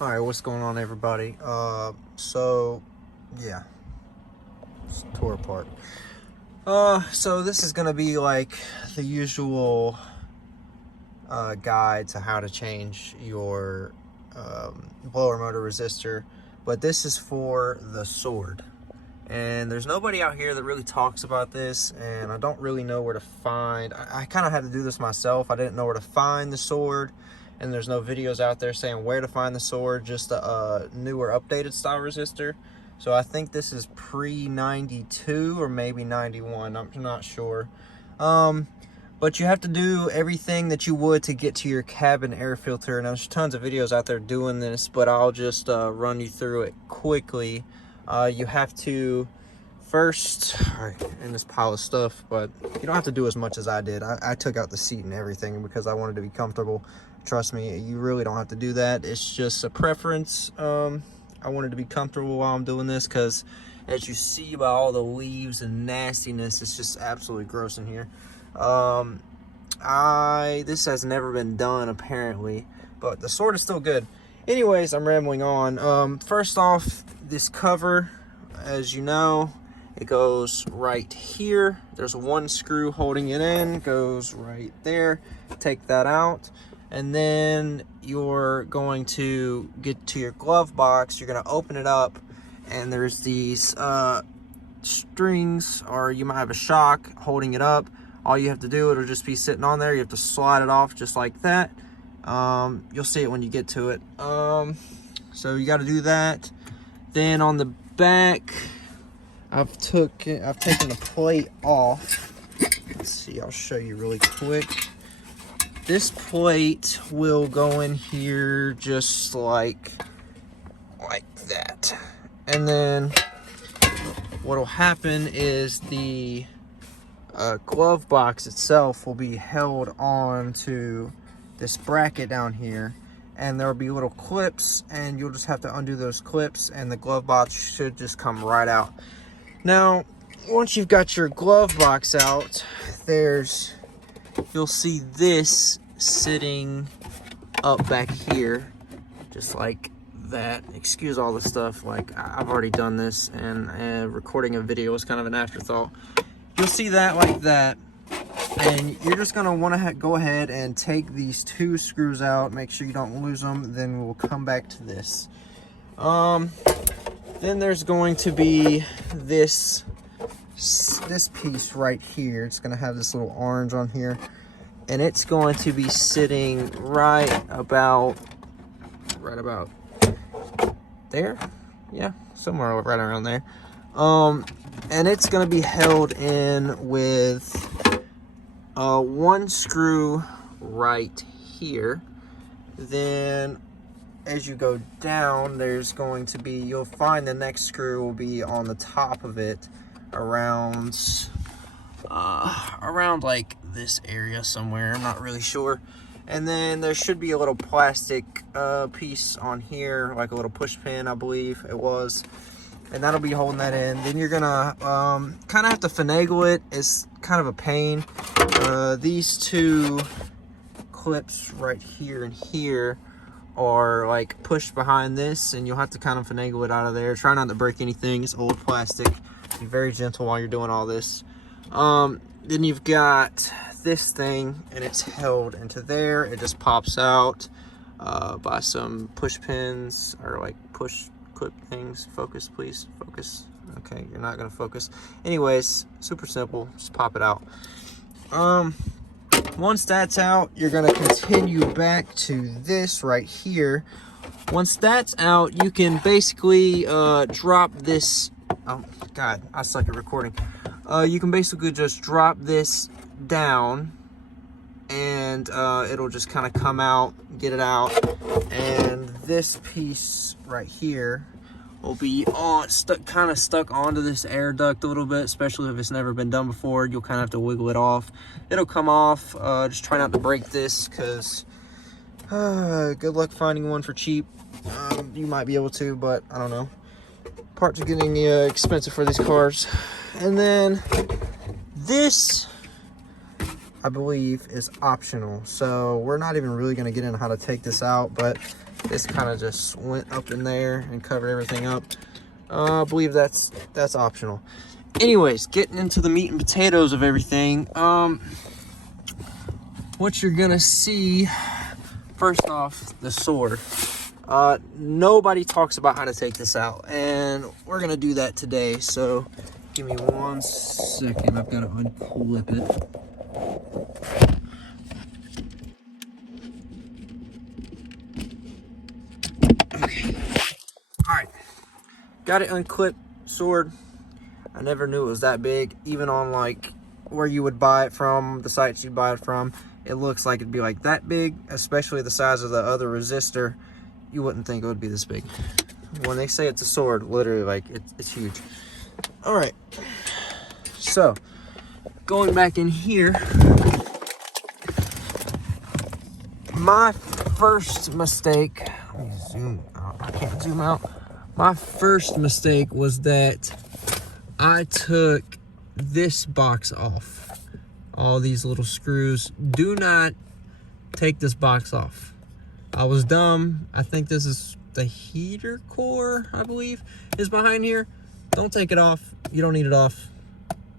All right, what's going on, everybody? So yeah, it's tore apart. So this is gonna be like the usual guide to how to change your blower motor resistor, but this is for the sword. And there's nobody out here that really talks about this, and I don't really know where to find. I kind of had to do this myself. I didn't know where to find the sword, and there's no videos out there saying where to find the sword, just a newer updated style resistor. So I think this is pre-92 or maybe 91, I'm not sure. But you have to do everything that you would to get to your cabin air filter, and there's tons of videos out there doing this, but I'll just run you through it quickly. You have to first, in this pile of stuff, but you don't have to do as much as I did. I took out the seat and everything because I wanted to be comfortable. Trust me, you really don't have to do that. It's just a preference. I wanted to be comfortable while I'm doing this because, as you see by all the leaves and nastiness, it's just absolutely gross in here. This has never been done apparently, but the sword is still good. Anyways, I'm rambling on. First off, this cover, as you know, it goes right here. There's one screw holding it in, goes right there. Take that out, and then you're going to get to your glove box. You're going to open it up, and there's these strings, or you might have a shock holding it up. All you have to do, it'll just be sitting on there. You have to slide it off just like that. You'll see it when you get to it. So you got to do that. Then on the back, I've taken the plate off. Let's see, I'll show you really quick. This plate will go in here just like that. And then what'll happen is the glove box itself will be held on to this bracket down here, and there will be little clips, and you'll just have to undo those clips, and the glove box should just come right out. Now, once you've got your glove box out, you'll see this sitting up back here, just like that. Excuse all the stuff, like I've already done this, and recording a video was kind of an afterthought. You'll see that like that, and you're just gonna want to go ahead and take these two screws out, make sure you don't lose them. Then we'll come back to this. Then there's going to be this piece right here. It's gonna have this little orange on here, and it's going to be sitting right about there. Yeah, somewhere right around there. And it's going to be held in with one screw right here. Then as you go down, there's going to be, you'll find the next screw will be on the top of it, around like this area somewhere. I'm not really sure. And then there should be a little plastic piece on here, like a little push pin, I believe it was. And that'll be holding that in. Then you're gonna kind of have to finagle it. It's kind of a pain. These two clips right here and here are like pushed behind this, and you'll have to kind of finagle it out of there. Try not to break anything. It's old plastic. Be very gentle while you're doing all this. Then you've got this thing, and it's held into there. It just pops out by some push pins, or like push clip things. Focus, please. Focus. Okay, you're not gonna focus. Anyways, super simple. Just pop it out. Once that's out, you're gonna continue back to this right here. Once that's out, you can basically drop this. Oh God, I suck at recording. You can basically just drop this down, and it'll just kind of come out, get it out, and this piece right here will be kind of stuck onto this air duct a little bit, especially if it's never been done before. You'll kind of have to wiggle it off. It'll come off. Just try not to break this, because good luck finding one for cheap. You might be able to, but I don't know. Parts are getting expensive for these cars. And then this, I believe, is optional, so we're not even really going to get into how to take this out, but This kind of just went up in there and covered everything up. I believe that's optional. Anyways, getting into the meat and potatoes of everything. What you're gonna see, first off, the sword. Nobody talks about how to take this out, and we're gonna do that today. So give me 1 second. I've got to unclip it. Okay. All right. Got it unclipped. Sword. I never knew it was that big. Even on like where you would buy it from, the sites you'd buy it from, it looks like it'd be like that big, especially the size of the other resistor. You wouldn't think it would be this big. When they say it's a sword, literally, like, it's huge. All right. So, going back in here, my first mistake, let me zoom out. I can't zoom out. My first mistake was that I took this box off. All these little screws. Do not take this box off. I was dumb. I think this is the heater core, I believe, is behind here. Don't take it off. You don't need it off.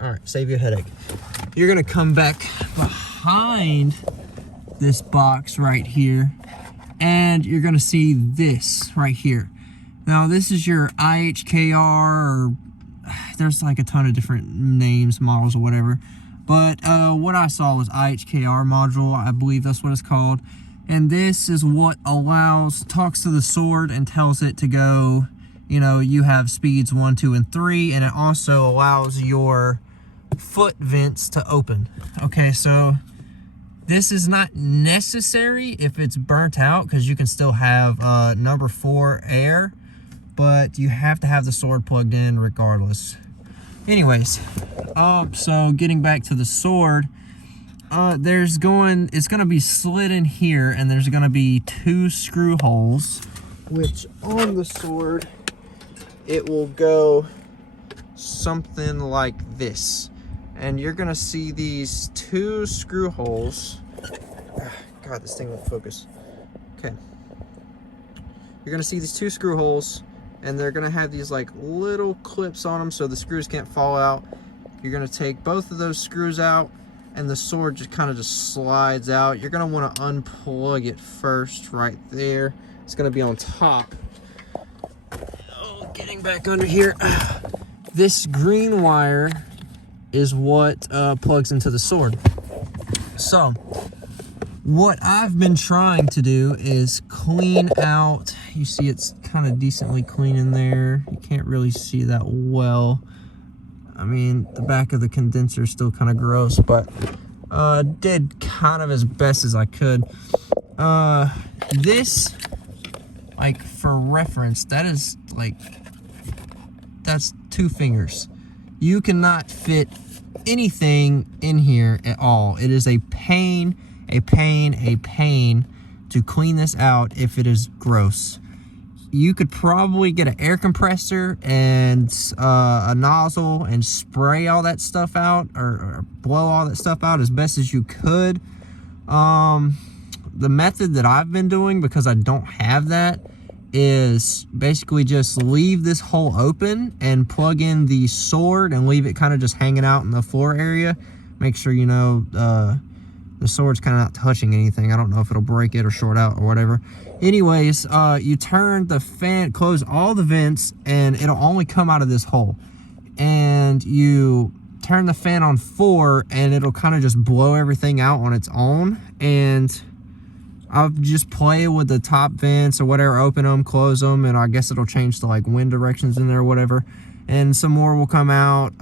All right, save you a headache. You're gonna come back behind this box right here, and you're gonna see this right here. Now, this is your IHKR, or there's like a ton of different names, models, or whatever. But what I saw was IHKR module. I believe that's what it's called. And this is what talks to the sword and tells it to go, you know, you have speeds 1, 2, and 3, and it also allows your foot vents to open. Okay, so this is not necessary if it's burnt out, because you can still have number 4 air, but you have to have the sword plugged in regardless. Anyways, so getting back to the sword, it's gonna be slid in here, and there's gonna be 2 screw holes, which on the sword it will go something like this, and you're gonna see these 2 screw holes. God, this thing won't focus. Okay, you're gonna see these 2 screw holes, and they're gonna have these like little clips on them so the screws can't fall out. You're gonna take both of those screws out, and the sword just kind of slides out. You're gonna want to unplug it first right there. It's gonna be on top. Oh, getting back under here. This green wire is what plugs into the sword. So what I've been trying to do is clean out. You see it's kind of decently clean in there. You can't really see that well. I mean, the back of the condenser is still kind of gross, but did kind of as best as I could. This, like, for reference, that's 2 fingers. You cannot fit anything in here at all. It is a pain to clean this out if it is gross. You could probably get an air compressor and a nozzle and spray all that stuff out, or blow all that stuff out as best as you could. The method that I've been doing, because I don't have that, is basically just leave this hole open and plug in the sword and leave it kind of just hanging out in the floor area. Make sure, you know, the sword's kind of not touching anything. I don't know if it'll break it or short out or whatever. Anyways, you turn the fan, close all the vents, and it'll only come out of this hole. And you turn the fan on 4, and it'll kind of just blow everything out on its own. And I'll just play with the top vents or whatever, open them, close them, and I guess it'll change to like wind directions in there or whatever. And some more will come out.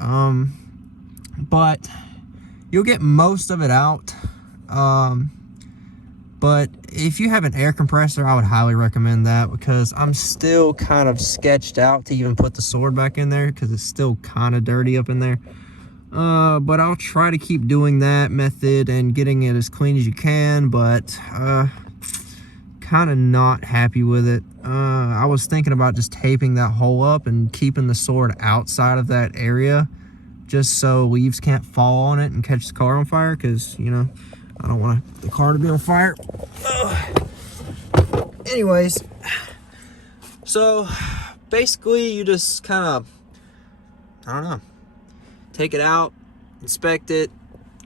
But you'll get most of it out. But if you have an air compressor, I would highly recommend that, because I'm still kind of sketched out to even put the sword back in there, because it's still kind of dirty up in there. But I'll try to keep doing that method and getting it as clean as you can, but kind of not happy with it. I was thinking about just taping that hole up and keeping the sword outside of that area, just so leaves can't fall on it and catch the car on fire, because, you know, I don't want the car to be on fire. anyways, so basically you just kind of, I don't know, take it out, inspect it,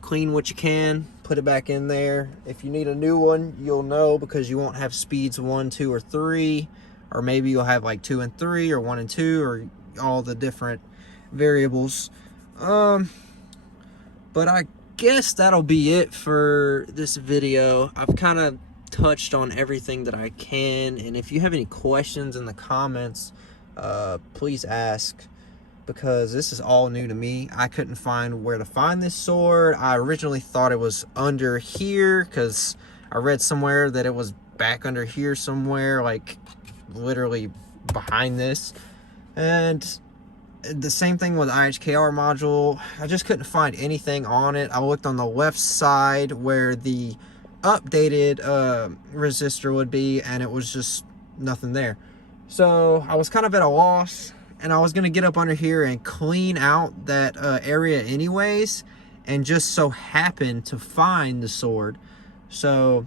clean what you can, put it back in there. If you need a new one, you'll know, because you won't have speeds 1, 2, or 3, or maybe you'll have like 2 and 3, or 1 and 2, or all the different variables. But I guess that'll be it for this video. I've kind of touched on everything that I can, and if you have any questions in the comments, please ask, because this is all new to me. I couldn't find where to find this sword. I originally thought it was under here, because I read somewhere that it was back under here somewhere, like literally behind this. And the same thing with IHKR module. I just couldn't find anything on it. I looked on the left side where the updated resistor would be, and it was just nothing there. So I was kind of at a loss, and I was gonna get up under here and clean out that area anyways, and just so happened to find the sword. So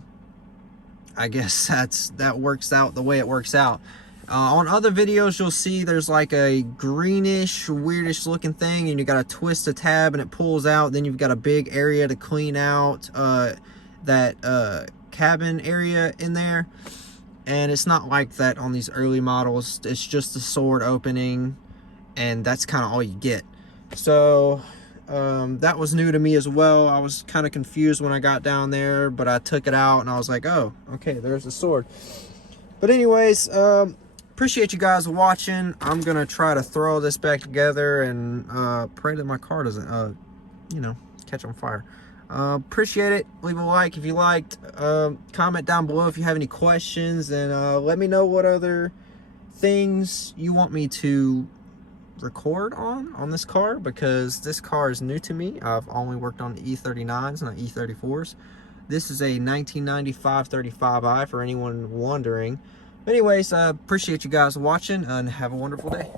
I guess that works out the way it works out. On other videos, you'll see there's like a greenish, weirdish looking thing, and you got to twist a tab and it pulls out. Then you've got a big area to clean out that cabin area in there. And it's not like that on these early models. It's just the sword opening, and that's kind of all you get. So that was new to me as well. I was kind of confused when I got down there, but I took it out and I was like, oh, okay, there's the sword. But anyways, appreciate you guys watching. I'm gonna try to throw this back together and pray that my car doesn't you know, catch on fire. Appreciate it. Leave a like if you liked. Comment down below if you have any questions, and let me know what other things you want me to record on this car, because this car is new to me. I've only worked on the E39s, not E34s. This is a 1995 35i for anyone wondering. Anyways, I appreciate you guys watching, and have a wonderful day.